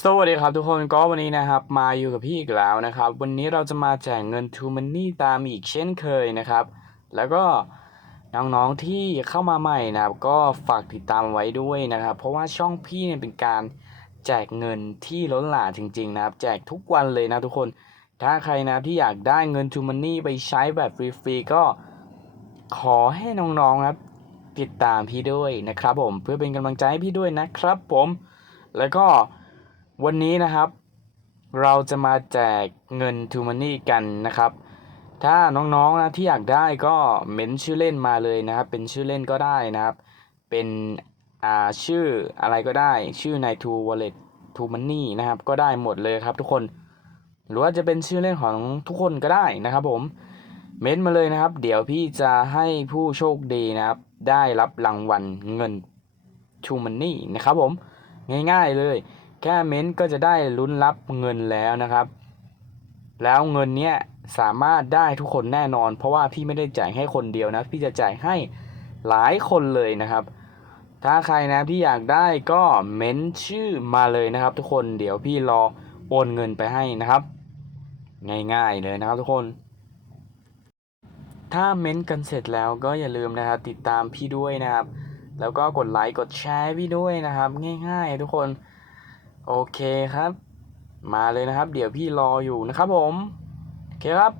สวัสดีครับทุกคนก็วันนี้นะครับมาอยู่กับพี่อีกแล้วนะครับ วันนี้เราจะมาแจกเงิน t ูมันนี่ตามอีกเช่นเคยนะครับ แล้วก็น้องๆที่เข้ามาใหม่นะครับก็ฝากติดตามไว้ด้วยนะครับ เพราะว่าช่องพี่เนี่ยเป็นการแจกเงินที่ล้นหลามจริง ๆ นะครับ แจกทุกวันเลยนะทุกคน ถ้าใครนะที่อยากได้เงิน t ูมันนี่ไปใช้แบบฟรีๆก็ขอให้น้องๆครับติดตามพี่ด้วยนะครับผมเพื่อเป็นกำลังใจให้พี่ด้วยนะครับผม แล้วก็ วันนี้นะครับ เราจะมาแจกเงิน t ูมันนี่กันนะครับ ถ้าน้องๆนะที่อยากได้ก็เม้นชื่อเล่นมาเลยนะครับ เป็นชื่อเล่นก็ได้นะครับ เป็นอ่าชื่ออะไรก็ได้ ชื่อใน t ู Wallet t ูมันนี่นะครับ ก็ได้หมดเลยครับทุกคน หรือว่าจะเป็นชื่อเล่นของทุกคนก็ได้นะครับผม เม้นมาเลยนะครับ เดี๋ยวพี่จะให้ผู้โชคดีนะครับ ได้รับรางวัลเงิน t ูมันนี่นะครับผม ง่ายๆเลย แค่เม้นก็จะได้ลุ้นรับเงินแล้วนะครับ แล้วเงินเนี้ยสามารถได้ทุกคนแน่นอน เพราะว่าพี่ไม่ได้จ่ายให้คนเดียวนะ พี่จะจ่ายให้หลายคนเลยนะครับ ถ้าใครนะที่อยากได้ก็เม้นชื่อมาเลยนะครับ ทุกคนเดี๋ยวพี่รอโอนเงินไปให้นะครับ ง่ายๆเลยนะครับทุกคน ถ้าเม้นกันเสร็จแล้วก็อย่าลืมนะครับ ติดตามพี่ด้วยนะครับ แล้วก็กดไลค์กดแชร์พี่ด้วยนะครับ ง่ายๆทุกคน โอเคครับ มาเลยนะครับ เดี๋ยวพี่รออยู่นะครับผม โอเคครับ